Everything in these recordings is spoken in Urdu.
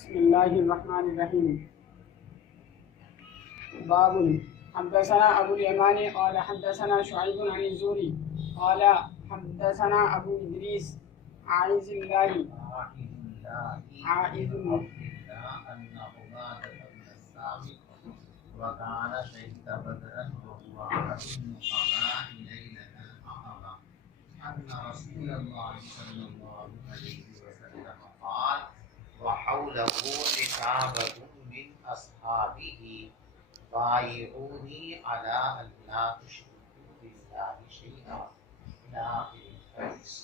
بسم الله الرحمن الرحيم. باب حدثنا أبو اليماني قال حدثنا شعيب عن الزهري قال حدثنا أبو إدريس عائذ الله عائذ أن عبادة بن الصامت وكان شهد بدرا وهو أحد النقباء ليلة العقبة أن رسول الله صلى الله عليه وسلم قال وحوله عتابة من أصحابه بايعوني على أن لا تشركوا بالله شيئا إلى آخر الحديث۔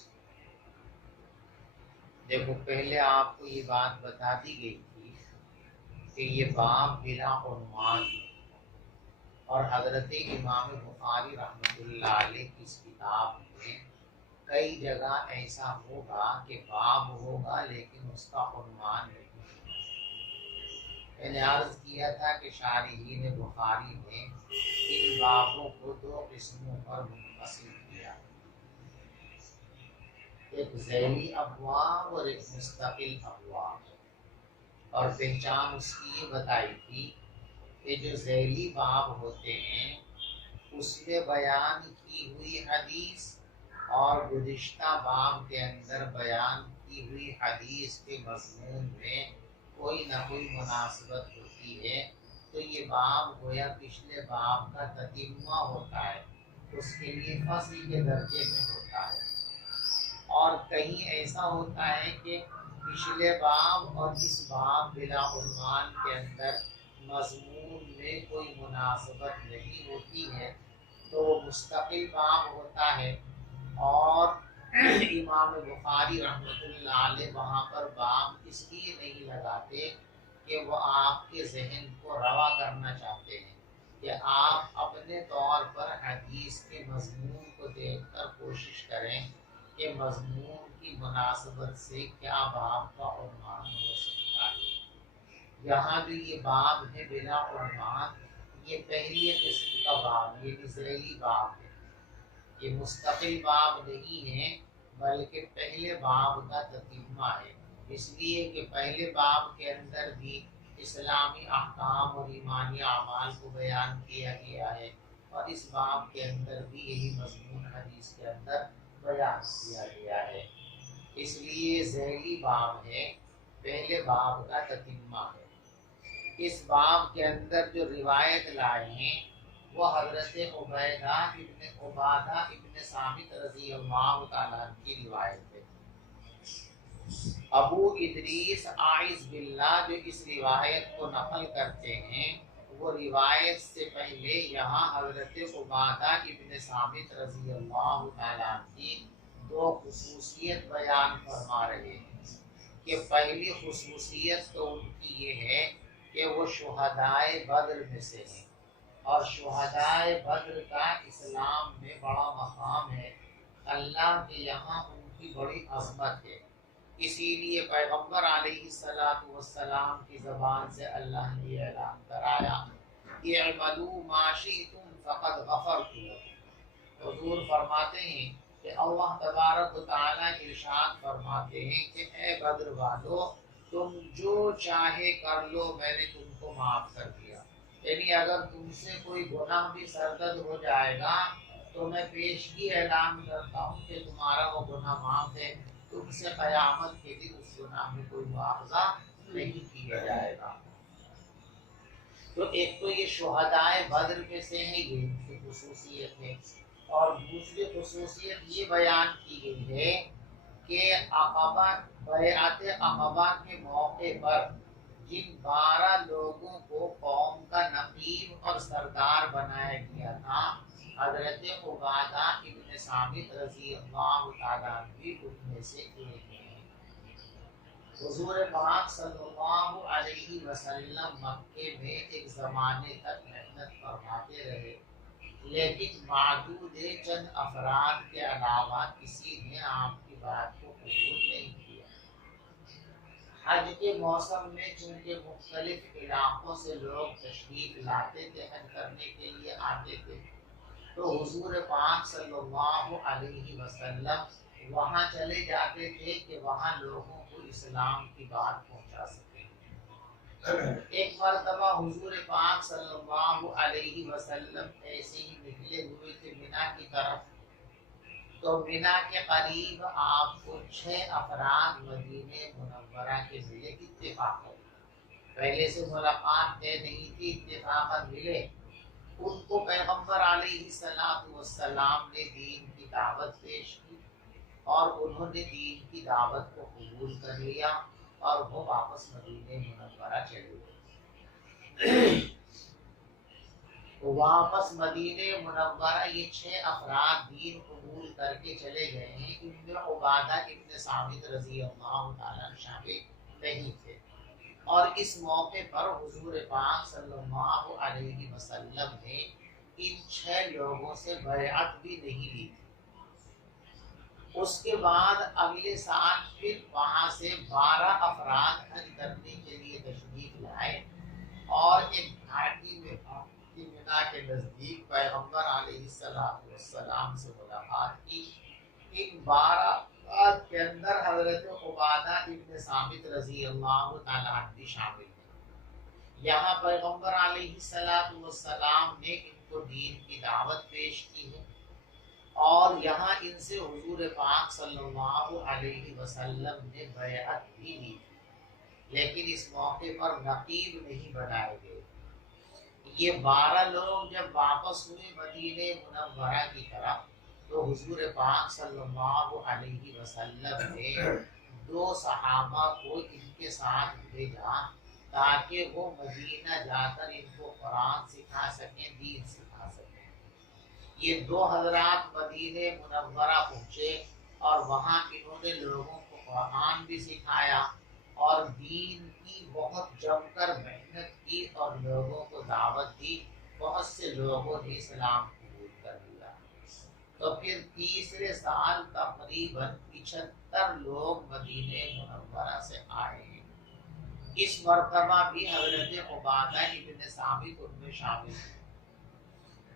دیکھو پہلے آپ کو یہ بات بتا دی گئی تھی کہ یہ باب بلا عنوان اور حضرت امام بخاری رحمۃ اللہ علیہ کی اس کتاب میں کئی جگہ ایسا ہوگا کہ باب ہوگا لیکن اس کا عنوان نہیں۔ میں نے عرض کیا تھا کہ شارحین بخاری نے ان بابوں کو دو قسموں پر منفصل کیا، ایک ذیلی ابواب اور ایک مستقل ابواب، اور پہچان اس کی یہ بتائی تھی کہ جو ذیلی باب ہوتے ہیں اس میں بیان کی ہوئی حدیث اور گزشتہ باب کے اندر بیان کی ہوئی حدیث کے مضمون میں کوئی نہ کوئی مناسبت ہوتی ہے، تو یہ باب گویا پچھلے باب کا تتمہ ہوتا ہے، اس کے لیے فصل کے درجے میں ہوتا ہے۔ اور کہیں ایسا ہوتا ہے کہ پچھلے باب اور اس باب بلا عنوان کے اندر مضمون میں کوئی مناسبت نہیں ہوتی ہے تو وہ مستقل باب ہوتا ہے، اور امام بخاری رحمۃ اللہ علیہ وہاں پر باب اس لیے نہیں لگاتے کہ وہ آپ کے ذہن کو روا کرنا چاہتے ہیں کہ آپ اپنے طور پر حدیث کے مضمون کو دیکھ کر کوشش کریں کہ مضمون کی مناسبت سے کیا باب کا عنوان ہو سکتا ہے۔ یہاں جو یہ باب ہے بلا عنوان، یہ پہلی قسم کا باب، یہ ذیلی باب ہے، یہ مستقل باب نہیں ہے بلکہ پہلے باب کا تتمہ ہے، اس لیے کہ پہلے باب کے اندر بھی اسلامی احکام اور ایمانی اعمال کو بیان کیا گیا ہے، اور اس باب کے اندر بھی یہی مضمون حدیث کے اندر بیان کیا گیا ہے، اس لیے ذیلی باب ہے، پہلے باب کا تتمہ ہے۔ اس باب کے اندر جو روایت لائے ہیں وہ حضرت عبادہ ابن صامت رضی اللہ تعالیٰ عنہ کی روایت ہے۔ ابو ادریس عائذ باللہ جو اس روایت کو نقل کرتے ہیں، وہ روایت سے پہلے یہاں حضرت عبادہ ابن صامت رضی اللہ تعالیٰ عنہ کی دو خصوصیت بیان فرما رہے ہیں کہ پہلی خصوصیت تو ان کی یہ ہے کہ وہ شہدائے بدر میں سے ہیں، اور شہدائے بدر کا اسلام میں بڑا مقام ہے، اللہ کے یہاں ان کی بڑی عظمت ہے، اسی لیے پیغمبر علیہ السلام کی زبان سے اللہ نے یہ اعلان کرایا اعملوا ما شئتم فقد غفرت لکم۔ حضور فرماتے ہیں کہ اللہ تبارک و تعالیٰ ارشاد فرماتے ہیں کہ اے بدر والو، تم جو چاہے کر لو، میں نے تم کو معاف کر دیا۔ یعنی اگر تم سے کوئی گناہ بھی سرزد ہو جائے گا تو میں پیشگی اعلان کرتا ہوں کہ تمہارا وہ گناہ معاف ہے، تم سے قیامت کے دن اس گناہ میں کوئی مواخذہ نہیں کیا جائے گا۔ تو ایک تو یہ شہدائے بدر میں سے ہے، یہ ان کی خصوصیت ہے، اور دوسری خصوصیت یہ بیان کی گئی ہے کہ عقبہ بیعت عقبہ کے موقع پر جن 12 لوگوں کو قوم کا نقیب اور سردار بنایا گیا تھا، حضرت عبادہ ابن صامت رضی اللہ تعالیٰ عنہ بھی ان میں سے ایک ہیں۔ حضور پاک صلی اللہ علیہ وسلم مکے میں ایک زمانے تک محنت فرماتے رہے، لیکن معدود چند افراد کے علاوہ کسی نے آپ کی بات کو قبول نہیں کیا۔ حج کے موسم میں چونکہ مختلف علاقوں سے لوگ تشریف لاتے تھے، حج کرنے کے لیے آتے تھے، تو حضور پاک صلی اللہ علیہ وسلم وہاں چلے جاتے تھے کہ وہاں لوگوں کو اسلام کی بات پہنچا سکیں۔ ایک مرتبہ حضور پاک صلی اللہ علیہ وسلم ایسے ہی نکلے ہوئے تھے مینا کی طرف، تو مینا کے قریب آپ کو 6 افراد مدینہ منورہ کے ملے اتفاق ہو، پہلے سے ملاقات طے نہیں تھی، اتفاقاً ملے۔ ان کو پیغمبر علیہ السلام نے دین کی دعوت پیش کی اور انہوں نے دین کی دعوت کو قبول کر لیا اور وہ واپس مدینہ منورہ چلے گئے۔ واپس مدینہ منورہ یہ 6 افراد دین قبول کر کے چلے گئے ہیں، ان میں عبادہ ابن صامت رضی اللہ تعالیٰ شامل نہیں تھے، اور اس موقع پر حضور پاک صلی اللہ علیہ وسلم نے ان 6 لوگوں سے بیعت بھی نہیں لی تھی۔ اس کے بعد اگلے سال پھر وہاں سے 12 افراد حج کرنے کے لیے تشریف لائے اور ایک گھاٹی میں مینا کے نزدیک پیغمبر علیہ السلام سے ملاقات کی۔ ان 12 افراد کے اندر حضرت عبادہ ابن صامت رضی اللہ تعالیٰ عنہ بھی شامل ہیں۔ یہاں پیغمبر علیہ السلام نے ان کو دین کی دعوت پیش کی ہے اور یہاں ان سے حضور پاک صلی اللہ علیہ وسلم نے بیعت بھی لی، لیکن اس موقع پر نقیب نہیں بنائے گئے۔ یہ 12 لوگ جب واپس ہوئے مدینہ منورہ کی طرف تو حضور پاک صلی اللہ علیہ وسلم نے 2 صحابہ کو ان کے ساتھ بھیجا تاکہ وہ مدینہ جا کر ان کو قرآن سکھا سکیں، دین سکھا سکیں۔ یہ 2 حضرات مدینہ منورہ پہنچے اور وہاں انہوں نے لوگوں کو قرآن بھی سکھایا اور دین کی بہت جم کر محنت کی اور لوگوں کو دعوت دی۔ بہت سے لوگوں نے اسلام قبول کر لیا۔ تو پھر تیسرے سال تقریباً 75 لوگ مدینہ منورہ سے آئے ہیں۔ اس مرتبہ بھی حضرت عبادہ ابن صامت ان میں شامل ہیں۔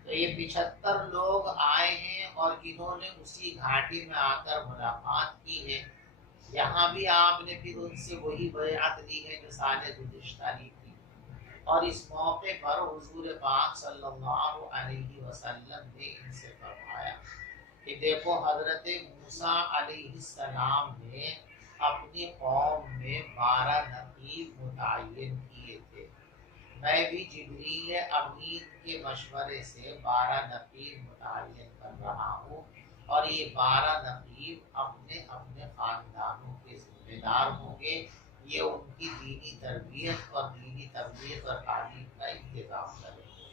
تو یہ 75 لوگ آئے ہیں اور انہوں نے اسی گھاٹی میں آ کر ملاقات کی ہے۔ یہاں بھی آپ نے پھر ان سے وہی بیعت لی ہے جو سال گزشتہ لی تھی، اور اس موقع پر حضور پاک صلی اللہ علیہ وسلم نے ان سے فرمایا کہ دیکھو حضرت موسیٰ علیہ السلام نے اپنی قوم میں 12 نقیب متعین کیے تھے، میں بھی جبریل امین کے مشورے سے 12 نقیب متعین کر رہا ہوں، اور یہ 12 نقیب اپنے اپنے خاندانوں کے ذمہ دار ہوں گے، یہ ان کی دینی تربیت اور دینی تربیت اور تعلیم کا انتظام کریں گے۔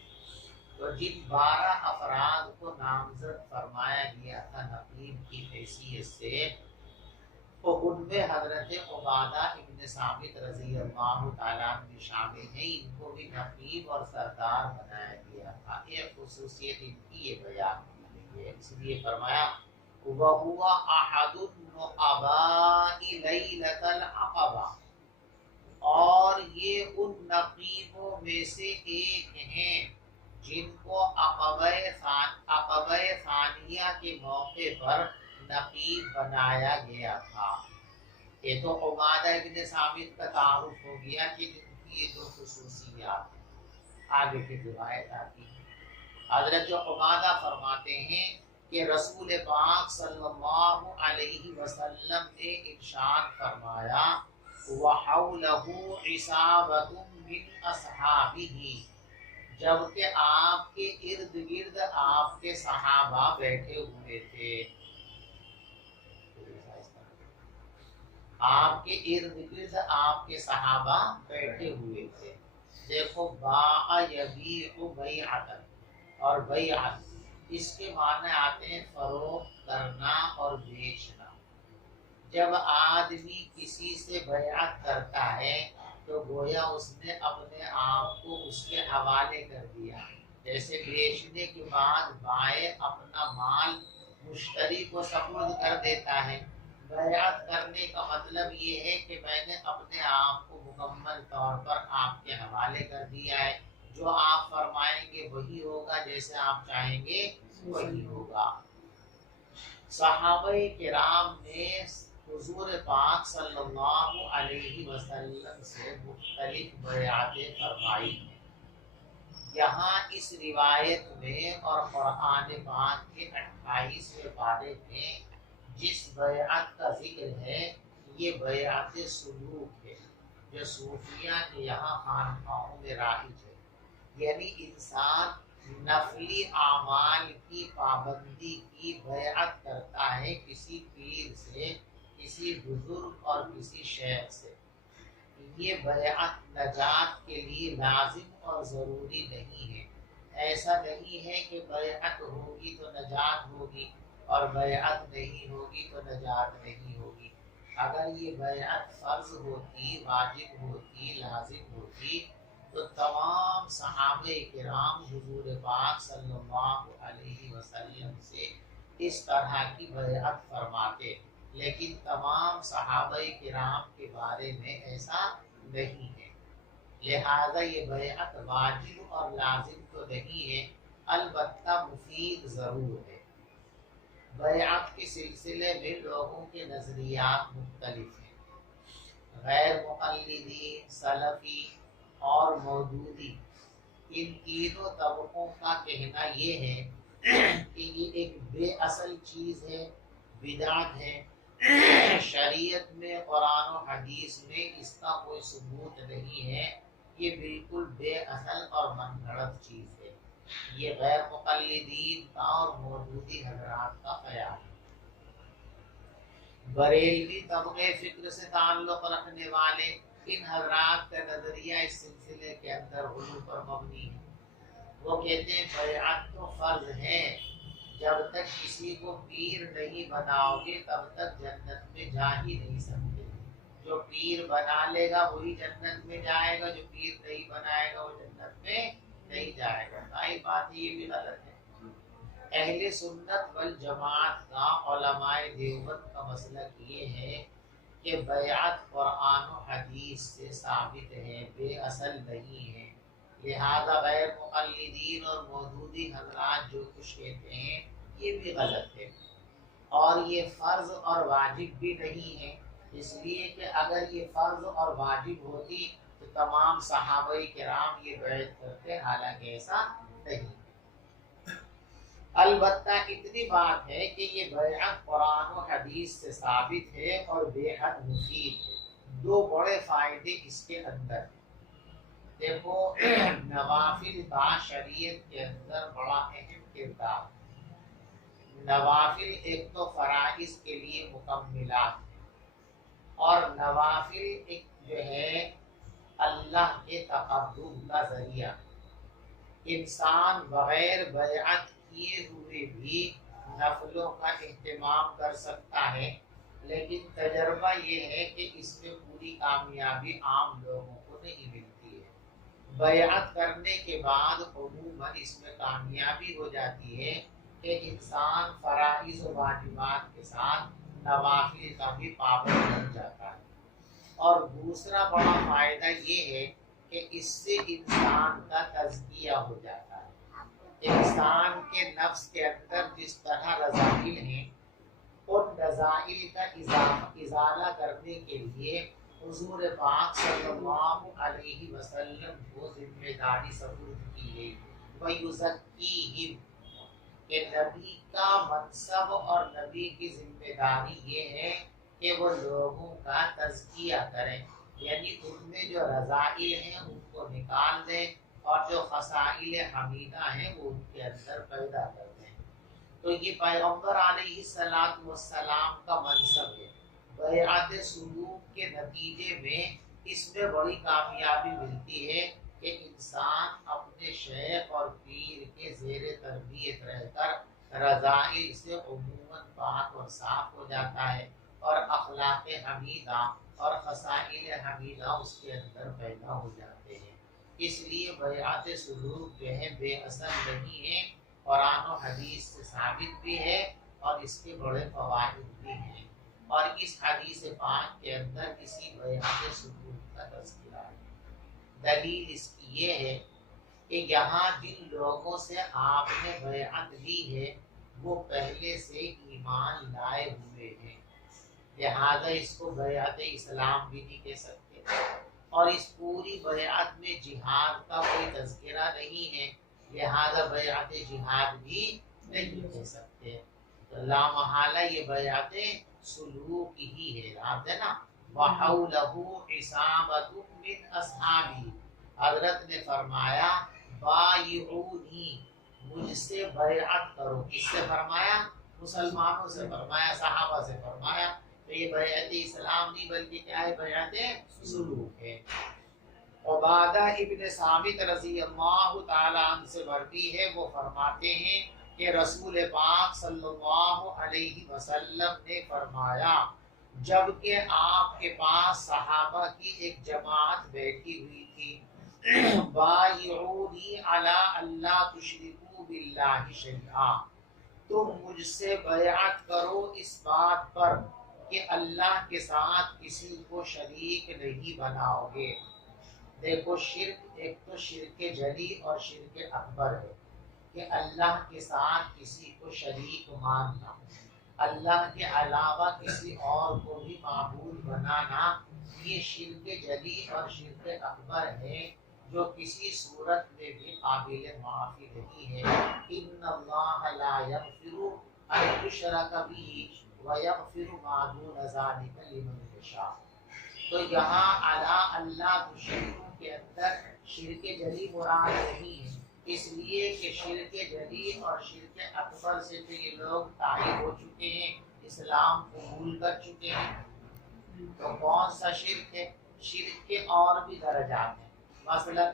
تو جن 12 افراد کو نامزد فرمایا گیا تھا نقیب کی حیثیت سے، تو ان میں حضرت عبادہ ابن صامت رضی اللہ تعالیٰ عنہ شامل ہیں، ان کو بھی نقیب اور سردار بنایا گیا تھا۔ ایک خصوصیت ان کی یہ بیان کی ہے، اس لیے فرمایا وَهُوَ أَحَدُ النُّقَبَاءِ لَيْلَةَ الْعَقَبَةِ، اور یہ ان نقیبوں میں سے ایک ہیں جن کو عقبہ ثانیہ کے موقع پر نقیب بنایا گیا تھا۔ یہ تو عبادہ ابن صامت کا تعارف ہو گیا کہ ان کی یہ 2 خصوصیات ہیں۔ آگے کی روایت آتی ہے، حضرت عبادہ فرماتے ہیں کہ رسول پاک صلی اللہ علیہ وسلم نے ارشاد فرمایا وَحَوْلَهُ عِصَابَةٌ مِّنْ أَصْحَابِهِ، جبکہ آپ کے ارد گرد آپ کے صحابہ بیٹھے ہوئے تھے، آپ کے ارد گرد آپ کے صحابہ بیٹھے ہوئے تھے۔ دیکھو باع یبیع بیعۃ، اور بیعت اس کے معنی آتے ہیں فروخت کرنا اور بیچنا۔ جب آدمی کسی سے بیعت کرتا ہے تو گویا اس نے اپنے آپ کو اس کے حوالے کر دیا، جیسے بیچنے کے بعد بائع اپنا مال مشتری کو سپرد کر دیتا ہے۔ بیعت کرنے کا مطلب یہ ہے کہ میں نے اپنے آپ کو مکمل طور پر آپ کے حوالے کر دیا ہے، جو آپ فرمائیں گے وہی ہوگا، جیسے آپ چاہیں گے وہی ہوگا۔ صحابہ کرام نے حضور پاک صلی اللہ علیہ وسلم سے مختلف بیعتیں فرمائی ہیں۔ یہاں اس روایت میں اور قرآن پاک کے 28ویں پارے میں جس بیعت کا ذکر ہے یہ بیعت سلوک ہے جو صوفیہ کے یہاں خانقاہوں میں رائج ہے، یعنی انسان نفلی اعمال کی پابندی کی بیعت کرتا ہے کسی پیر سے، کسی بزرگ اور کسی شیخ سے۔ یہ بیعت نجات کے لیے لازم اور ضروری نہیں ہے۔ ایسا نہیں ہے کہ بیعت ہوگی تو نجات ہوگی اور بیعت نہیں ہوگی تو نجات نہیں ہوگی۔ اگر یہ بیعت فرض ہوتی، واجب ہوتی، لازم ہوتی تو تمام صحابہ کرام حضور پاک صلی اللہ علیہ وسلم سے اس طرح کی بیعت فرماتے، لیکن تمام صحابہ کرام کے بارے میں ایسا نہیں ہے، لہذا یہ بیعت واجب اور لازم تو نہیں ہے، البتہ مفید ضرور ہے۔ بیعت کے سلسلے میں لوگوں کے نظریات مختلف ہیں۔ غیر مقلدین، سلفی اور مودودی، ان تینوں طبقوں کا کہنا یہ ہے کہ یہ ایک بے اصل چیز ہے، بدعت ہے، شریعت میں قرآن و حدیث میں اس کا کوئی ثبوت نہیں ہے، یہ بالکل بے اصل اور من گھڑت چیز ہے۔ یہ غیر مقلدین کا اور مودودی حضرات کا خیال ہے۔ بریلوی طبقے فکر سے تعلق رکھنے والے ان حضرات کا نظریہ اس سلسلے کے اندر غلو پر مبنی ہے۔ وہ کہتے ہیں بیعت تو فرض ہے، جب تک کسی کو پیر نہیں بناؤ گے تب تک جنت میں جا ہی نہیں سکتے۔ جو پیر بنا لے گا وہی جنت میں جائے گا، جو پیر نہیں بنائے گا وہ جنت میں نہیں جائے گا۔ صحیح بات یہ بھی غلط ہے۔ اہل سنت والجماعت کا، علماء دیوبند کا مسلک یہ ہے کہ بیعت قرآن و حدیث سے ثابت ہے، بے اصل نہیں ہے، لہذا غیر مقلدین اور مودودی حضرات جو کچھ کہتے ہیں یہ بھی غلط ہے، اور یہ فرض اور واجب بھی نہیں ہے، اس لیے کہ اگر یہ فرض اور واجب ہوتی تو تمام صحابہ کرام یہ بیعت کرتے، حالانکہ ایسا نہیں۔ البتہ اتنی بات ہے کہ یہ بیعت قرآن و حدیث سے ثابت ہے اور بے حد مفید ہے۔ دو بڑے فائدے اس کے اندر ہیں۔ دیکھو، نوافل کا شریعت کے اندر بڑا اہم کردار ہے۔ نوافل ایک تو فرائض کے لیے مکملات ہیں، اور نوافل ایک جو ہے اللہ کے تقرب کا ذریعہ۔ انسان بغیر بیعت کیے ہوئے بھی نفلوں کا اہتمام کر سکتا ہے، لیکن تجربہ یہ ہے کہ اس میں پوری کامیابی عام لوگوں کو نہیں ملتی ہے۔ بیعت کرنے کے بعد عموماً اس میں کامیابی ہو جاتی ہے کہ انسان فرائض و واجبات کے ساتھ نوافل کا بھی پابند بن جاتا ہے۔ اور دوسرا بڑا فائدہ یہ ہے کہ اس سے انسان کا تزکیہ ہو جاتا ہے۔ انسان کے نفس کے اندر جس طرح رذائل ہیں، ان رذائل کا ازالہ کرنے کے لیے حضور پاک صلی اللہ علیہ وسلم کو ذمہ داری سپرد کی گئی، وَيُزَكِّيهِمْ، کہ نبی کا منصب اور نبی کی ذمہ داری یہ ہے کہ وہ لوگوں کا تزکیہ کریں، یعنی ان میں جو رذائل ہیں ان کو نکال دیں اور جو خصائل حمیدہ ہیں وہ ان کے اندر پیدا کر دیں۔ تو یہ پیغمبر علیہ السلام کا منصب ہے۔ بیعت سلوک کے نتیجے میں اس میں بڑی کامیابی ملتی ہے کہ انسان اپنے شیخ اور پیر کے زیر تربیت رہ کر رذائل سے عموماً پاک اور صاف ہو جاتا ہے، اور اخلاق حمیدہ اور خصائل حمیدہ اس کے اندر پیدا ہو جاتے ہیں۔ اس لیے بیعت سلوک جو ہے بے اثر نہیں ہے، قرآن و حدیث سے ثابت بھی ہے اور اس کے بڑے فوائد بھی ہیں، اور اس حدیث پاک کے اندر اسی بیعت سلوک کا تذکرہ ہے۔ دلیل اس کی یہ ہے کہ یہاں جن لوگوں سے آپ نے بیعت لی ہے وہ پہلے سے ایمان لائے ہوئے ہیں، لہذا اس کو بیعت اسلام بھی نہیں کہہ سکتے، اور اس پوری بیعت میں جہاد کا کوئی تذکرہ نہیں ہے، لہذا بیعت جہاد بھی نہیں کہہ سکتے۔ تو لا محالہ یہ بیعت سلوک ہی ہے، یاد ہے نا، وَحَوْلَهُ عِصَابَةٌ مِّنْ أَصْحَابِهِ، حضرت نے فرمایا بایعونی، مجھ سے بیعت کرو، کس سے فرمایا؟ مسلمانوں سے فرمایا، صحابہ سے فرمایا۔ تو یہ بیعت اسلام نہیں بلکہ کیا ہے؟ بیعت سلوک ہے۔ عبادہ ابن ثابت رضی اللہ تعالیٰ عنہ سے مروی ہے، وہ فرماتے ہیں کہ رسول پاک صلی اللہ علیہ وسلم نے فرمایا جبکہ آپ کے پاس صحابہ کی ایک جماعت بیٹھی ہوئی تھی، بایعونی علی اللہ تشرکوا باللہ شیئا، تم مجھ سے بیعت کرو اس بات پر کہ اللہ کے ساتھ کسی کو شریک نہیں بناؤ گے۔ دیکھو شرک ایک تو شرک جلی اور شرک اکبر ہے کہ اللہ کے ساتھ کسی کو شریک ماننا، اللہ کے علاوہ کسی اور کو بھی معبود بنانا، یہ شرک جلی اور شرک اکبر ہے جو کسی صورت میں بھی قابل معافی نہیں ہے۔ ان اللہ لا یغفر ان یشرک بہ ویغفر ما دون ذلک لمن یشاء۔ تو یہاں علی اللہ تشرکو کے اندر شرک جلی مراد نہیں ہے، اس لیے کہ شرک جلی اور شرک اکبر سے تو یہ لوگ طائب ہو چکے ہیں، اسلام قبول کر چکے ہیں۔ تو کون سا شرک ہے؟ شرک کے اور بھی درجات ہیں، مثلا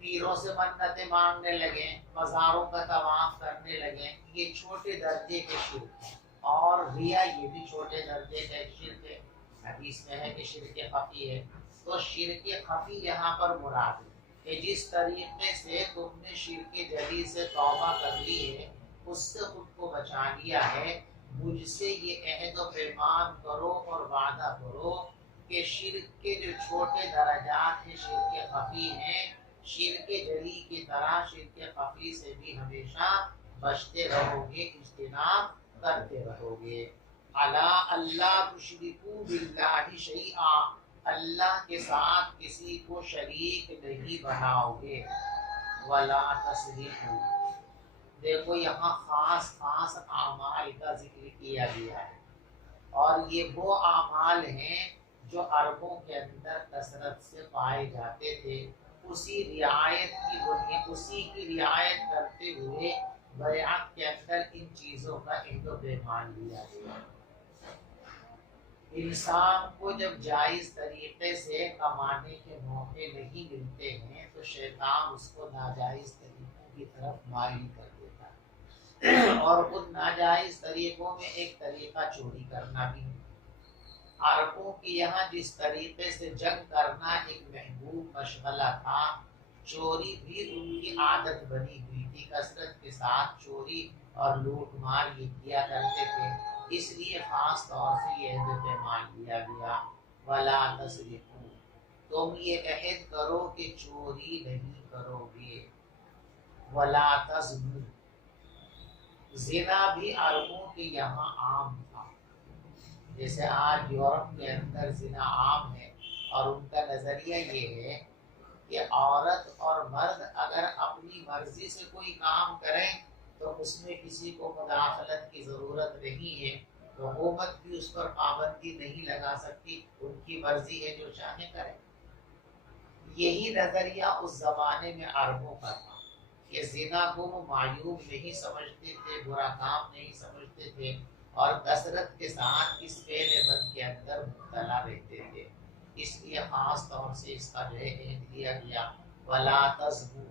پیروں سے منتیں مانگنے لگے، مزاروں کا طواف کرنے لگے، یہ چھوٹے درجے کے شرک ہیں۔ اور ریا یہ بھی چھوٹے درجے کا ایک شرک ہے، حدیث میں ہے کہ شرک خفی ہے۔ تو شرک خفی یہاں پر مراد ہے کہ جس طریقے سے تم نے شرک جلی سے توبہ کر لی ہے، اس سے خود کو بچا لیا ہے، مجھ سے یہ عہد و پیمان کرو اور وعدہ کرو کہ شرک کے جو چھوٹے درجات ہیں شرک خفی ہیں، شرک جلی کی طرح شرک خفی سے بھی ہمیشہ بچتے رہو گے، اجتناب کرتے رہو گے۔ الا اللہ تشرکوا باللہ شیئا، اللہ کے ساتھ کسی کو شریک نہیں بناؤ گے۔ ولا تسرقوا، دیکھو یہاں خاص اعمال کا ذکر کیا گیا ہے، اور یہ وہ اعمال ہیں جو عربوں کے اندر کثرت سے پائے جاتے تھے، اسی کی رعایت کرتے ہوئے بیعت کے اندر ان چیزوں کا عہد و پیمان لیا گیا۔ انسان کو جب جائز طریقے سے کمانے کے موقع نہیں ملتے ہیں تو شیطان اس کو ناجائز طریقوں کی طرف مائل کر دیتا ہے، اور خود ناجائز طریقوں میں ایک طریقہ چوری کرنا بھی ہے۔ عربوں کے یہاں جس طریقے سے جنگ کرنا ایک محبوب مشغلہ تھا، چوری بھی ان کی عادت بنی ہوئی تھی، کثرت کے ساتھ چوری اور لوٹ مار یہ کیا کرتے تھے، اس لیے خاص طور سے یہ عہد پیمان لیا گیا۔ ولا تسرقوا، تم یہ عہد کرو کہ چوری نہیں کرو گے۔ ولا تزنوا، زنا بھی عربوں کے یہاں عام تھا، جیسے آج یورپ کے اندر زنا عام ہے، اور ان کا نظریہ یہ ہے کہ عورت اور مرد اگر اپنی مرضی سے کوئی کام کریں تو اس میں کسی کو مداخلت کی ضرورت نہیں ہے، تو حکومت بھی اس پر پابندی نہیں لگا سکتی، ان کی مرضی ہے جو چاہے کریں۔ یہی نظریہ اس زمانے میں عربوں کا تھا کہ زنا کو وہ معیوب نہیں سمجھتے تھے، برا کام نہیں سمجھتے تھے، اور کثرت کے ساتھ اس فعل بد کے اندر مبتلا رہتے تھے، اس لیے خاص طور سے اس کا عہد لیا گیا۔ ولا تزنوا،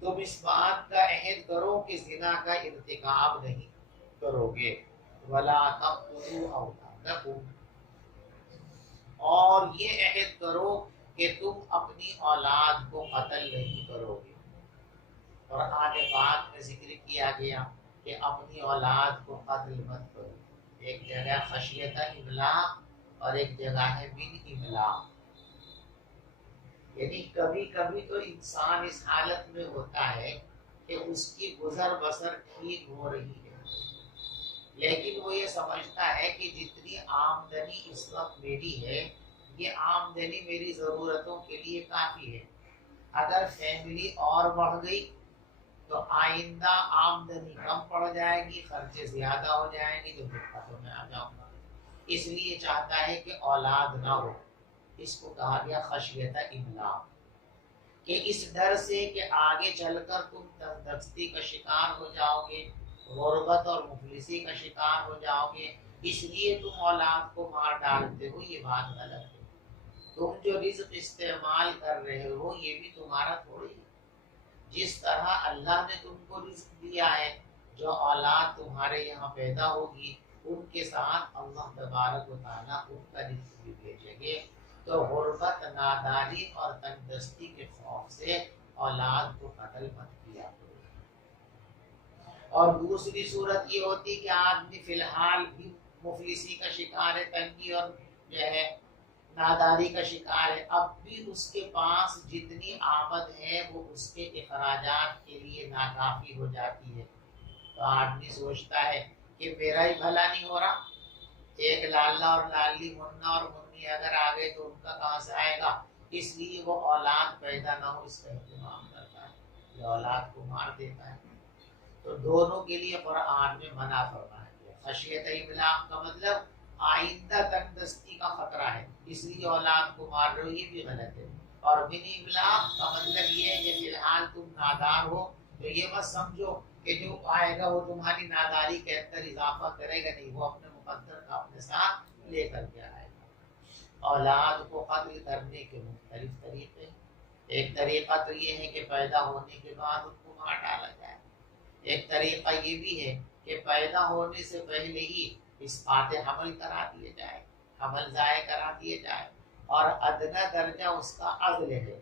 تم اس بات کا عہد کرو کہ زنا کا ارتکاب نہیں کرو گے۔ ولا تقتلوا اولادکم، اور یہ عہد کرو کہ تم اپنی اولاد کو قتل نہیں کرو گے۔ قرآن پاک میں ذکر کیا گیا کہ اپنی اولاد کو قتل مت کرو، ایک جگہ خشیت املاق اور ایک جگہ ہے من املاق، یعنی کبھی کبھی تو انسان اس حالت میں ہوتا ہے کہ اس کی گزر بسر ٹھیک ہو رہی ہے، لیکن وہ یہ سمجھتا ہے کہ جتنی آمدنی اس وقت میری ہے یہ آمدنی میری ضرورتوں کے لیے کافی ہے. اگر فیملی اور بڑھ گئی تو آئندہ آمدنی کم پڑ جائے گی، خرچے زیادہ ہو جائیں گے، جو دقتوں میں آ جاؤں گا. اس لیے چاہتا ہے کہ اولاد نہ ہو. اس کو کہا گیا خشیت املاق، کہ اس ڈر سے کہ آگے چل کر تم تندرستی کا شکار ہو جاؤ گے، غربت اور مفلسی کا شکار ہو جاؤ گے، اس لیے تم اولاد کو مار ڈالتے ہو. یہ بات غلط ہے. تم جو رزق استعمال کر رہے ہو یہ بھی تمہارا تھوڑی ہے. جس طرح اللہ نے تم کو رزق دیا ہے، جو اولاد تمہارے یہاں پیدا ہوگی ان کے ساتھ اللہ تبارک و تعالیٰ ان کا رزق بھی بھیجیں گے. تو غربت، نادانی اور تندرستی کے خوف سے اولاد کو قتل مت کیا کرو. اور دوسری صورت یہ ہوتی کہ آدمی فی الحال بھی مفلسی کا شکار ہے، تنگی اور جو ہے ناداری کا شکار ہے، اب بھی اس کے پاس جتنی آمد ہے وہ اس کے اخراجات کے لیے ناکافی ہو جاتی ہے. تو آدمی سوچتا ہے کہ میرا ہی بھلا نہیں ہو رہا، ایک لالا اور لالی، منا اور منی اگر آ گئے تو ان کا کہاں سے آئے گا. اس لیے وہ اولاد پیدا نہ ہو اس کا اہتمام کرتا ہے، یہ اولاد کو مار دیتا ہے. تو دونوں کے لیے قرآن میں منع فرمایا گیا. خشیت املاق کا مطلب آئندہ تندرستی کا خطرہ ہے اس لیے اولاد کو مار رہے ہو، یہ بھی غلط ہے. اور من املاق کا مطلب یہ ہے کہ فی الحال تم نادار ہو تو یہ مت سمجھو کہ جو آئے گا وہ تمہاری ناداری کے اندر اضافہ کرے گا، نہیں، وہ اپنے مقدر کا اپنے ساتھ لے کر کے آئے گا. اولاد کو قتل کرنے کے مختلف طریقے. ایک طریقہ تو یہ ہے کہ پیدا ہونے کے بعد ان کو مار ڈالا جائے. ایک طریقہ یہ بھی ہے کہ پیدا ہونے سے پہلے ہی اسقاط حمل کرا دیے جائے، حمل ضائع کرا دیے جائے. اور ادنی درجہ اس کا عزل ہے،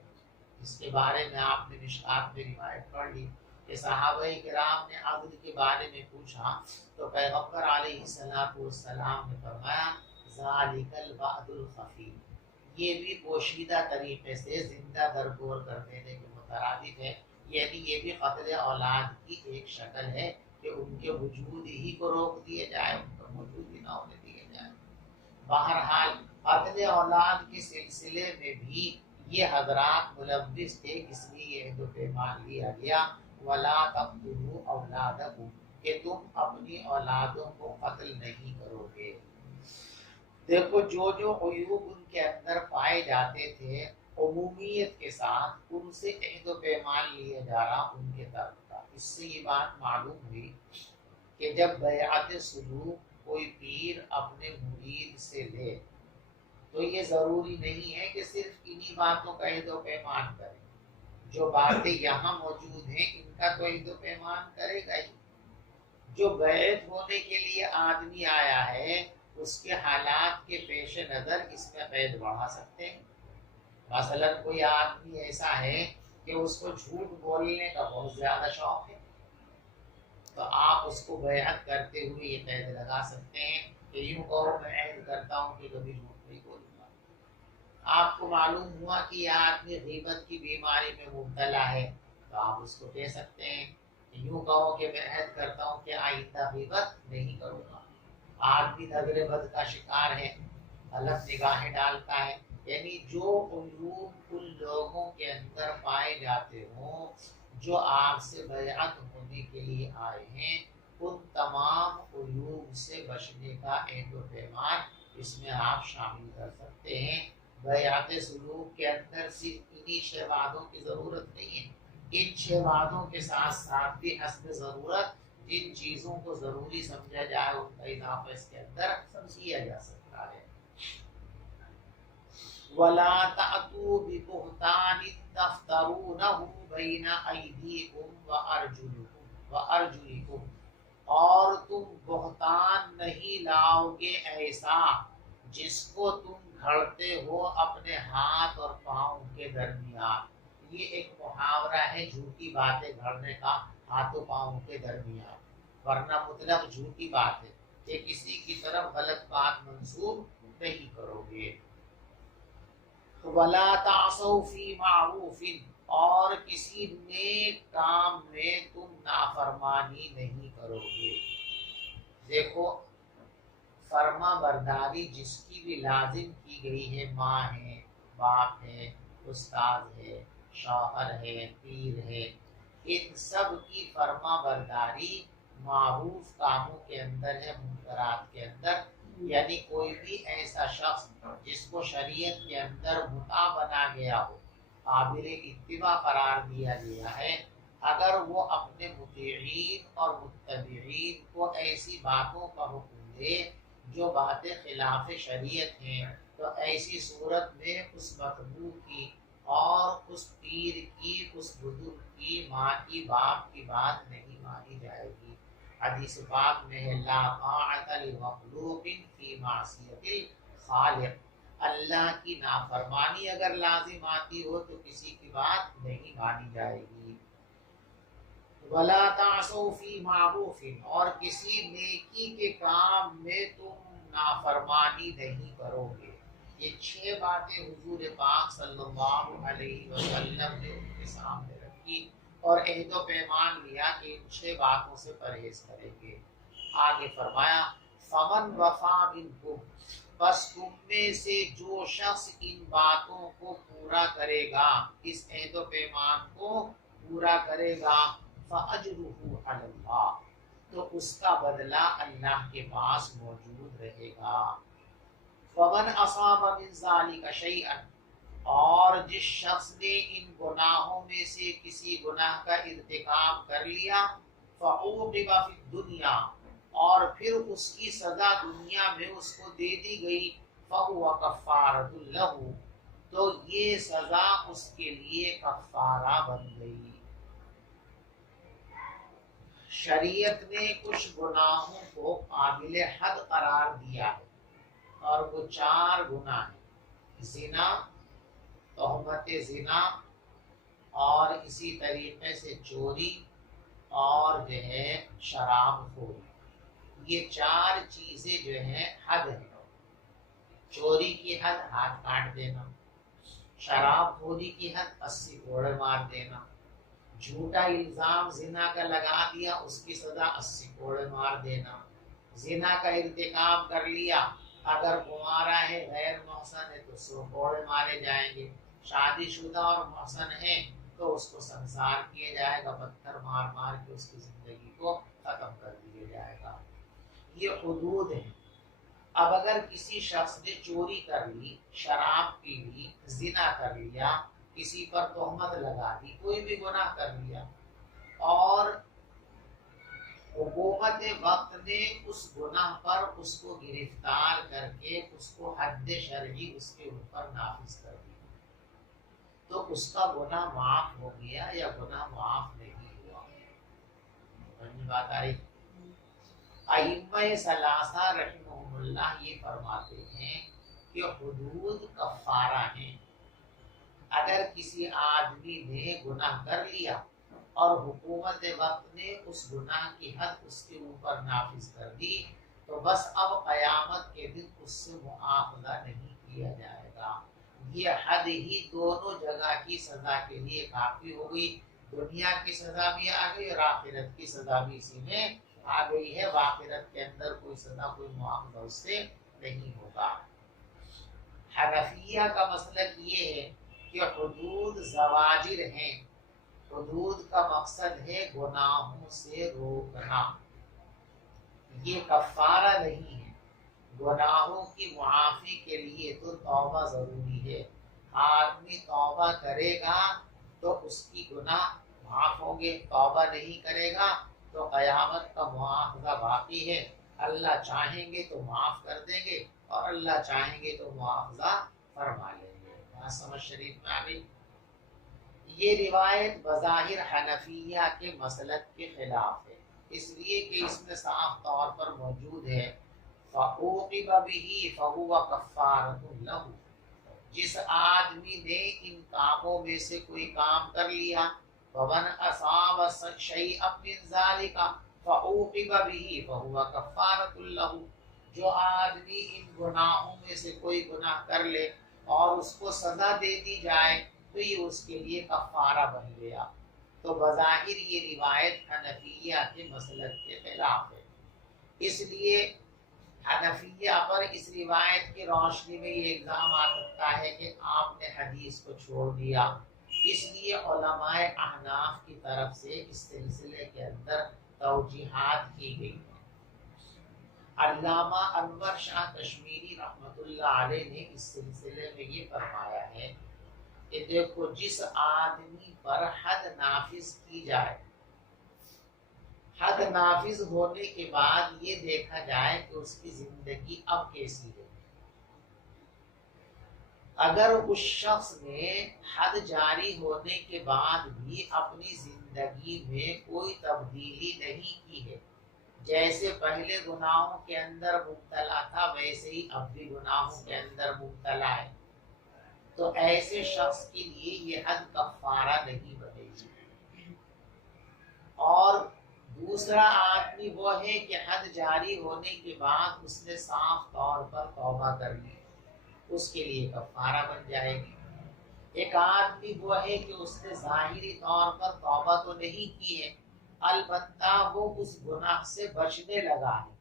جس کے بارے میں آپ نے مشکات میں روایت پڑھ لی کہ صحابہ کرام نے عزل کے بارے میں پوچھا تو پیغمبر علیہ السلام نے فرمایا ذالک البعد الخفی، یہ بھی پوشیدہ طریقے سے زندہ درگور کر دینے کے مترادف ہے. یعنی یہ بھی قتل اولاد کی ایک شکل ہے کہ ان کے وجود ہی کو روک دیے جائے، ان کا موجود ہی نہ ہونے دیے جائے. بہرحال قتل اولاد کے سلسلے میں بھی یہ حضرات ملوث تھے، اس لیے یہ عہد و پیمان لیا گیا وَلَا تَقْتُلُوا أَوْلَادَكُمْ، کہ تم اپنی اولادوں کو قتل نہیں کرو گے. دیکھو جو عیوب ان کے اندر پائے جاتے تھے عمومیت کے ساتھ ان سے عہد و پیمان لیا جا رہا ان کے طرف کا. اس سے یہ بات معلوم ہوئی کہ جب بیعت سلوک کوئی پیر اپنے مرید سے لے تو یہ ضروری نہیں ہے کہ صرف انہی باتوں کا عہد و پیمان کرے. جو باتیں یہاں موجود ہیں ان کا تو عہد و پیمان کرے گا ہی. جو بیعت ہونے کے لیے آدمی آیا ہے اس کے حالات کے پیش نظر اس کا قید بڑھا سکتے ہیں. مثلا کوئی آدمی ایسا ہے کہ اس کو جھوٹ بولنے کا بہت زیادہ شوق ہے تو آپ اس کو بیعت کرتے ہوئے یہ قید لگا سکتے ہیں کہ یوں کہو میں عہد کرتا ہوں کہ کبھی جھوٹ نہیں بولوں گا. آپ کو معلوم ہوا کہ یہ آدمی غیبت کی بیماری میں مبتلا ہے تو آپ اس کو کہہ سکتے ہیں کہ یوں کہو کہ میں عہد کرتا ہوں کہ آئندہ غیبت نہیں کروں گا. آدمی نظر بد کا شکار ہے، غلط نگاہیں ڈالتا ہے. یعنی جو عیوب ان لوگوں کے اندر پائے جاتے ہوں جو آپ سے بیعت ہونے کے لیے آئے ہیں ان تمام عیوب سے بچنے کا عہد و پیمان اس میں آپ شامل کر سکتے ہیں. بیعت سلوک کے اندر صرف انہی 6 باتوں کی ضرورت نہیں ہے، ان 6 باتوں کے ساتھ ساتھ بھی حسب ضرورت جن چیزوں کو ضروری سمجھا جائے ان کا اضافہ اس کے اندر کیا جا سکتا ہے. وَلَا تَأْتُوا بِبُهْتَانٍ تَفْتَرُونَهُ بَيْنَ أَيْدِيكُمْ وَأَرْجُلِكُمْ، اور تم بہتان نہیں لاؤ گے ایسا جس کو تم گھڑتے ہو اپنے ہاتھ اور پاؤں کے درمیان. یہ ایک محاورہ ہے جھوٹی باتیں گھڑنے کا ہاتھوں پاؤں کے درمیان، ورنہ مطلب جھوٹی بات ہے کہ کسی کی طرف غلط بات منسوب نہیں کرو گے. وَلَا تَعْصَوْا فِي مَعْرُوفٍ، اور کسی نیک کام میں تم نافرمانی نہیں کرو گے. دیکھو فرما برداری جس کی بھی لازم کی گئی ہے، ماں ہے، باپ ہے، استاد ہے، شوہر ہے، پیر ہے، ان سب کی فرما برداری معروف کاموں کے اندر ہے، منکرات کے اندر، یعنی کوئی بھی ایسا شخص جس کو شریعت کے اندر مطاع بنا گیا ہو، قابل اتباع قرار دیا گیا ہے، اگر وہ اپنے مطیعین اور متبعین کو ایسی باتوں کا حکم دے جو باتیں خلاف شریعت ہیں، تو ایسی صورت میں اس مطبوع کی اور اس پیر کی، اس بزرگ کی، ماں کی، باپ کی بات نہیں مانی جائے گی۔ حدیث پاک میں ہے لا طاعت لمخلوق فی معصیت الخالق، اللہ کی نافرمانی اگر لازم آتی ہو تو کسی کی بات نہیں مانی جائے گی۔ ولا تعصوا فی معروف، اور کسی نیکی کے کام میں تم نافرمانی نہیں کرو گے۔ یہ 6 باتیں حضور پاک صلی اللہ علیہ وسلم نے ان کے سامنے رکھی اور عہد و پیمان لیا کہ ان 6 باتوں سے پرہیز کریں گے۔ آگے فرمایا فمن وفا منکم، بس تم میں سے جو شخص ان باتوں کو پورا کرے گا، اس عہد و پیمان کو پورا کرے گا، فَأَجْرُهُ عَلَى اللَّهِ، تو اس کا بدلہ اللہ کے پاس موجود رہے گا۔ وَمَنْ أَصَابَ مِنْ ذَلِكَ شَيْئًا، اور جس شخص نے ان گناہوں میں سے کسی گناہ کا ارتکاب کر لیا، فَعُوقِبَ فِي الدُّنْيَا، اور پھر اس کی سزا دنیا میں اس کو دے دی گئی، فَهُوَ كَفَّارَةٌ لَهُ، تو یہ سزا اس کے لیے کفارہ بن گئی۔ شریعت نے کچھ گناہوں کو قابل حد قرار دیا ہے، اور وہ 4 گناہ ہیں: زنا، تہمت زنا، اور اسی طریقے سے چوری، اور جو ہے شراب خوری۔ یہ 4 چیزیں جو ہیں حد ہیں۔ چوری کی حد ہاتھ کاٹ دینا، شراب خوری کی حد 80 کوڑے مار دینا، جھوٹا الزام زنا کا لگا دیا اس کی سزا 80 کوڑے مار دینا، زنا کا ارتکاب کر لیا اگر کنوارا ہے غیر محسن ہے تو 100 کوڑے مارے جائیں گے، شادی شدہ اور محسن ہے تو اس کو سنسار کیا جائے گا، پتھر مار مار کے اس کی زندگی کو ختم کر دیا جائے گا۔ یہ حدود ہیں۔ اب اگر کسی شخص نے چوری کر لی، شراب پی لی، زنا کر لیا، کسی پر تہمت لگا دی، کوئی بھی گناہ کر لیا، اور حکومت وقت نے اس گناہ پر اس کو گرفتار کر کے اس کو حد شرعی اس کے اوپر نافذ کر دی، تو اس کا گناہ معاف ہو گیا یا گناہ معاف نہیں ہوا؟ بات آئی؟ ائمہ ثلاثہ رحمہم اللہ یہ فرماتے ہیں کہ حدود کفارہ ہیں۔ اگر کسی آدمی نے گناہ کر لیا اور حکومت وقت نے اس گناہ کی حد اس کے اوپر نافذ کر دی، تو بس اب قیامت کے دن اس سے مؤاخذہ نہیں کیا جائے گا۔ یہ حد ہی دونوں جگہ کی سزا کے لیے کافی ہو گئی، دنیا کی سزا بھی آ گئی اور آخرت کی سزا بھی اسی میں آ گئی ہے۔ آخرت کے اندر کوئی سزا، کوئی مؤاخذہ اس سے نہیں ہوگا۔ حنفیہ کا مسلک یہ ہے کہ حدود زواجر ہیں، حدود کا مقصد ہے گناہوں سے روکنا، یہ کفارہ نہیں ہے۔ گناہوں کی معافی کے لیے تو توبہ ضروری ہے، آدمی توبہ کرے گا تو اس کی گناہ معاف ہوں گے، توبہ نہیں کرے گا تو قیامت کا مواخذہ باقی ہے۔ اللہ چاہیں گے تو معاف کر دیں گے اور اللہ چاہیں گے تو مواخذہ فرما لیں گے۔ سمجھ شریف میں آ گئی؟ یہ روایت بظاہر حنفیہ کے مسلک کے خلاف ہے، اس لیے کہ اس میں صاف طور پر موجود ہے فَعُوقِبَ بِهِ فَهُوَ كَفَّارَةٌ لَهُ، جس آدمی نے ان کاموں میں سے کوئی کام کر لیا، وَمَنْ أَصَابَ شَيْئًا مِنْ ذَلِكَ فَعُوقِبَ بِهِ فَهُوَ كَفَّارَةٌ لَهُ، جو آدمی ان گناہوں میں سے کوئی گناہ کر لے اور اس کو سزا دے دی جائے تو یہ اس کے لیے کفارہ بن گیا۔ تو بظاہر یہ روایت حنفیہ کے مسلک کے خلاف ہے۔ اس لیے حنفیہ پر اس روایت کی روشنی میں یہ الزام آ سکتا ہے کہ آپ نے حدیث کو چھوڑ دیا. اس لیے علماء احناف کی طرف سے اس سلسلے کے اندر توجیحات کی گئی ہیں. علامہ انور شاہ کشمیری رحمۃ اللہ علیہ نے اس سلسلے میں یہ فرمایا ہے کہ دیکھو جس آدمی پر حد نافذ کی جائے، حد نافذ ہونے کے بعد یہ دیکھا جائے کہ اس کی زندگی اب کیسی ہے. اگر اس شخص نے حد جاری ہونے کے بعد بھی اپنی زندگی میں کوئی تبدیلی نہیں کی ہے، جیسے پہلے گناہوں کے اندر مبتلا تھا ویسے ہی اب بھی گناہوں کے اندر مبتلا ہے، تو ایسے شخص کے لیے یہ حد کفارہ نہیں بنے گی. اور دوسرا آدمی وہ ہے کہ حد جاری ہونے کے بعد اس نے صاف طور پر توبہ کر لی، اس کے لیے کفارہ بن جائے گی. ایک آدمی وہ ہے کہ اس نے ظاہری طور پر توبہ تو نہیں کی ہے، البتہ وہ اس گناہ سے بچنے لگا ہے،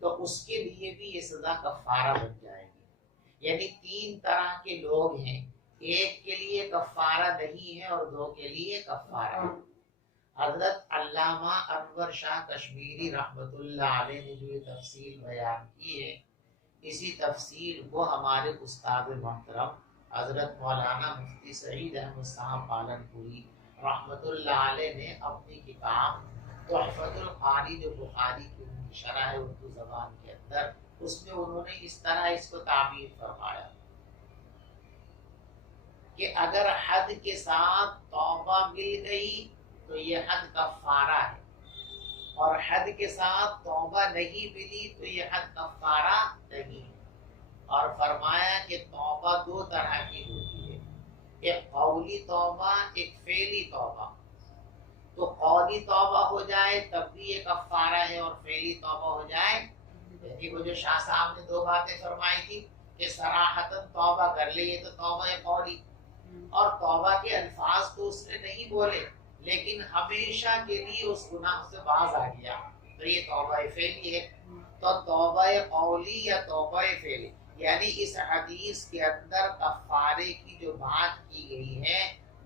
تو اس کے لیے بھی یہ سزا کفارہ بن جائے گی. یعنی تین طرح کے لوگ ہیں، ایک کے لیے کفارہ نہیں ہے اور دو کے لیے کفارہ ہے. حضرت علامہ انور شاہ کشمیری رحمۃ اللہ علیہ نے جو یہ تفصیل بیان کی ہے، اسی تفصیل کو ہمارے استاد محترم حضرت مولانا مفتی سعید احمد صاحب پالنپوری رحمۃ اللہ علیہ نے اپنی کتاب تحفۃ القاری جو بخاری کی ان کی شرح ہے اردو زبان کے اندر، اس میں انہوں نے اس طرح اس کو تعبیر فرمایا کہ اگر حد کے ساتھ توبہ مل گئی تو یہ حد کفارہ ہے، اور حد کے ساتھ توبہ نہیں ملی تو یہ حد کفارہ نہیں. اور فرمایا کہ توبہ دو طرح کی ہوتی ہے، ایک قولی توبہ، ایک فعلی توبہ. تو قولی توبہ ہو جائے تب بھی یہ کفارہ ہے، اور فعلی توبہ ہو جائے، یعنی وہ جو شاہ صاحب نے دو باتیں فرمائی تھی کہ صراحتاً توبہ کر لے، یہ تو توبہ قولی، اور توبہ کے الفاظ تو اس نے نہیں بولے لیکن ہمیشہ کے لیے اس گناہ سے باز آ گیا، تو یہ توبہ فعلی ہے. تو توبہ قولی یا توبہ فعلی، یعنی اس حدیث کے اندر کفارے کی جو بات کی گئی ہے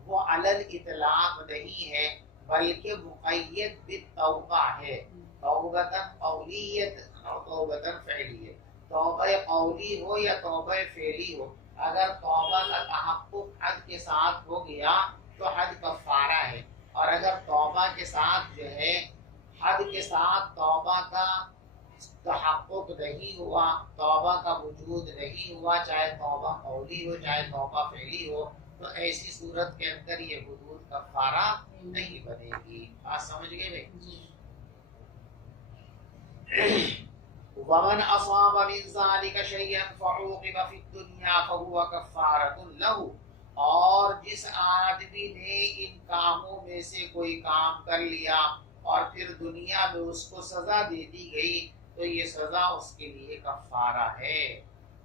وہ علل اطلاق نہیں ہے بلکہ مقید بالتوبہ ہے، توبۃ قولیت اور توبۃ فعلیہ. توبہ قولی ہو یا توبہ فعلی ہو، اگر توبہ کا تحقق حد کے ساتھ ہو گیا تو حد کفارہ ہے، اور اگر توبہ کے ساتھ جو ہے حد کے ساتھ توبہ کا تحقق نہیں ہوا، توبہ کا وجود نہیں ہوا، چاہے توبہ قولی ہو چاہے توبہ فعلی ہو، تو ایسی صورت کے اندر یہ حدود کفارہ نہیں بنے گی. بات سمجھ گئے بھائی؟ ومن اصاب من ذلك شيئا فعوقب في الدنيا فهو كفارة له، اور جس آدمی نے ان کاموں میں سے کوئی کام کر لیا اور پھر دنیا میں اس کو سزا دے دی گئی تو یہ سزا اس کے لیے کفارہ ہے.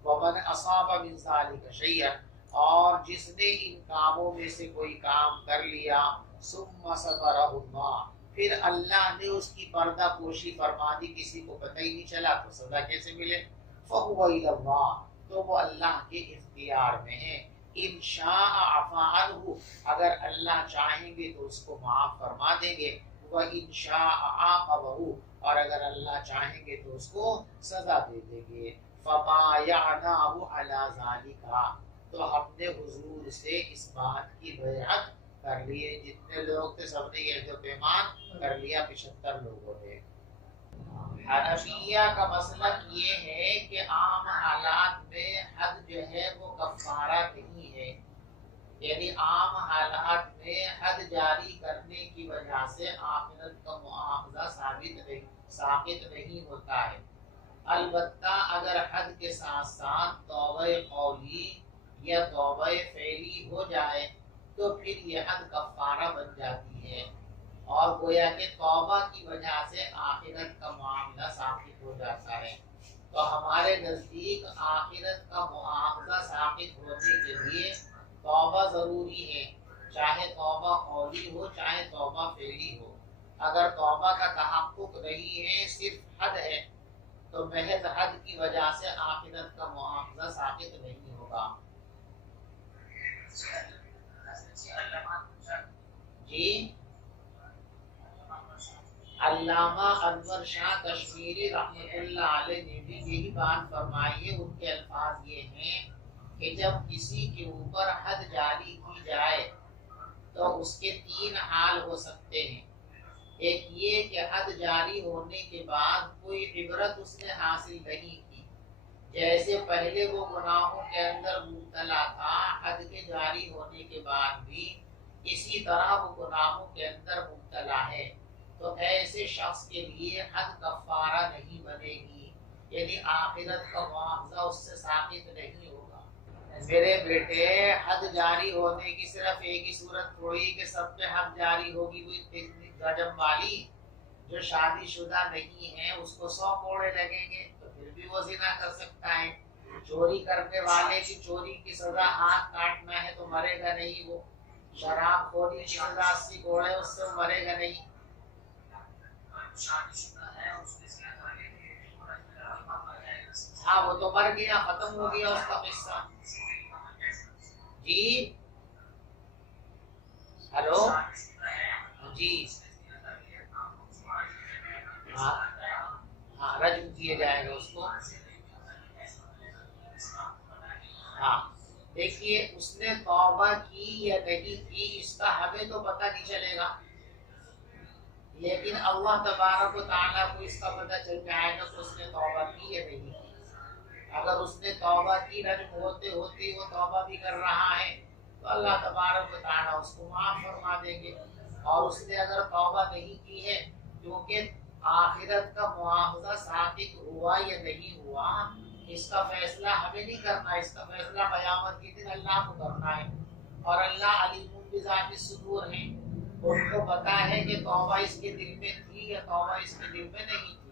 ومن اصاب من ذلك شيئا، اور جس نے ان کاموں میں سے کوئی کام کر لیا ثم سترہ اللہ، پھر اللہ نے اس کی پردہ پوشی فرما دی، کسی کو پتہ ہی نہیں چلا، تو سزا کیسے ملے؟ فہو الی اللہ، تو وہ اللہ کے اختیار میں ہے. ان شاء عفا عنہ، اگر اللہ چاہیں گے تو اس کو معاف فرما دیں گے. وَإِن شَاءَ عَاقَبَهُ، اور اگر اللہ چاہیں گے تو اس کو سزا دے دیں گے. فَبَايَعْنَاهُ عَلَى ذَلِكَ، تو ہم نے حضور سے اس بات کی بیعت کر لیے، جتنے لوگ تھے سب نے یہ جو پیمان کر لیا، 75 لوگوں نے. حنفیہ کا مسلک یہ ہے کہ عام حالات میں حد جو ہے وہ کفارہ نہیں ہے، یعنی عام حالات میں حد جاری کرنے کی وجہ سے آخرت کا مواخذہ ثابت نہیں ہوتا ہے. البتہ اگر حد کے ساتھ ساتھ توبہ قولی یا توبہ فعلی ہو جائے تو پھر یہ حد کفارہ بن جاتی ہے، اور گویا کہ توبہ کی وجہ سے آخرت کا معاملہ ثابت ہو جاتا ہے. تو ہمارے نزدیک آخرت کا معاملہ ثابت ہونے کے لیے توبہ ضروری ہے، چاہے توبہ قولی ہو چاہے توبہ فعلی ہو. اگر توبہ کا تحقق نہیں ہے، صرف حد ہے، تو محض حد کی وجہ سے آخرت کا مواخذہ ثابت نہیں ہوگا۔ جی، علامہ انور شاہ کشمیری رحمۃ اللہ علیہ نے بھی یہی بات فرمائی ہے۔ ان کے الفاظ یہ ہیں کہ جب کسی کے اوپر حد جاری کی جائے تو اس کے تین حال ہو سکتے ہیں۔ ایک یہ کہ حد جاری ہونے کے بعد کوئی عبرت اس نے حاصل نہیں کی، جیسے پہلے وہ گناہوں کے اندر مبتلا تھا، حد کے جاری ہونے کے بعد بھی اسی طرح وہ گناہوں کے اندر مبتلا ہے، تو ایسے شخص کے لیے حد کفارہ نہیں بنے گی، یعنی آخرت کا معاوضہ اس سے ثابت نہیں ہوگا۔ میرے بیٹے، حد جاری ہونے کی صرف ایک ہی صورت تھوڑی کہ سب پہ حد جاری ہوگی، وہ رجم والی جو شادی شدہ نہیں ہے اس کو 100 کوڑے لگیں گے تو پھر بھی وہ زنا کر سکتا ہے۔ چوری کرنے والے کی چوری کی سزا ہاتھ کاٹنا ہے تو مرے گا نہیں، وہ شراب خوری کی سزا 80 کوڑے، اس سے مرے گا نہیں۔ ہاں، وہ تو مر گیا، ختم ہو گیا اس کا قصہ۔ جی ہلو، جی ہاں، رجم کیے جائے گا اس کو۔ ہاں، دیکھیے اس نے توبہ کی یا نہیں کی اس کا ہمیں تو پتہ نہیں چلے گا، لیکن اللہ تبارک و تعالیٰ کو اس کا پتہ چل جائے گا کہ اس نے توبہ کی یا نہیں کی۔ اگر اس نے توبہ کی، رجم ہوتے ہوتے وہ توبہ بھی کر رہا ہے تو اللہ تبارک و تعالیٰ اس کو معاف فرما دیں گے۔ اور اس نے اگر توبہ نہیں کی ہے، کیونکہ آخرت کا معاوضہ ثابت ہوا یا نہیں ہوا اس کا فیصلہ ہمیں نہیں کرنا، اس کا فیصلہ قیامت کے دن اللہ کو کرنا ہے۔ اور اللہ علیم بذات الصدور ہیں، ان کو پتا ہے کہ توبہ اس کے دل میں تھی یا توبہ اس کے دل میں نہیں تھی۔